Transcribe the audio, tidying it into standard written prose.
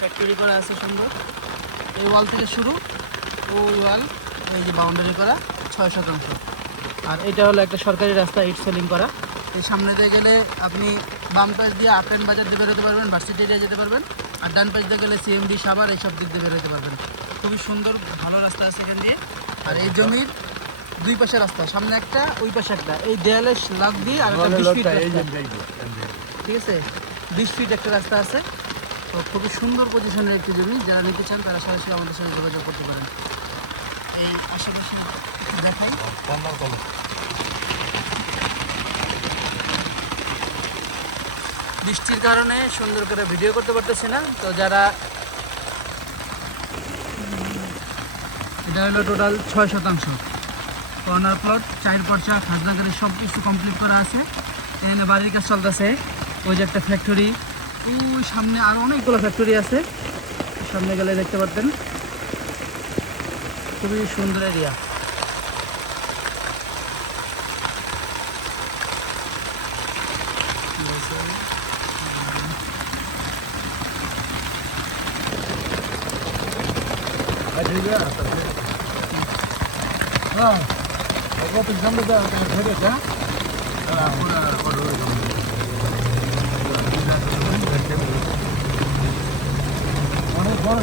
Factory করা আছে সুন্দর। এই ওয়াল থেকে শুরু, ওই ওয়াল, এই যে বাউন্ডারি করা 6 শতাংশ। আর এটা হলো একটা সরকারি রাস্তা, ইট সেলিং করা। এই সামনে দিয়ে গেলে আপনি বাম পাশ দিয়ে আপেন বাজার দিয়ে বেরোতে পারবেন, ভার্সিটি এরিয়া যেতে পারবেন। আর ডান পাশ দিয়ে গেলে সিএমডি, সাভার এইসব দিক দিয়ে বেরোতে পারবেন। খুবই সুন্দর ভালো রাস্তা আছে এখান দিয়ে। আর এই জমির দুই পাশে রাস্তা, সামনে একটা, ওই পাশে একটা, এই দেয়ালে লাগ দিয়ে আর একটা 20 ফিট রাস্তা। ঠিক আছে, 20 ফিট একটা রাস্তা আছে। তো খুবই সুন্দর পজিশনের একটি জমি। যারা নিতে চান তারা সরাসরি আমাদের সাথে যোগাযোগ করতে পারেন। এই আশেপাশে একটু দেখাই। বৃষ্টির কারণে সুন্দর করে ভিডিও করতে পারতেছি না। তো যারা, এটা হলো টোটাল 6 শতাংশ কর্নার প্লট, 4 পর্চা, খাজনাগারে সব কিছু কমপ্লিট করা আছে। এখানে বাড়ির কাজ চলতেছে। ওই যে একটা ফ্যাক্টরি, ওই সামনে আরও অনেকগুলো ফ্যাক্টরি আছে, সামনে গেলে দেখতে পারতেন। খুবই সুন্দর এরিয়া। অনেক বড়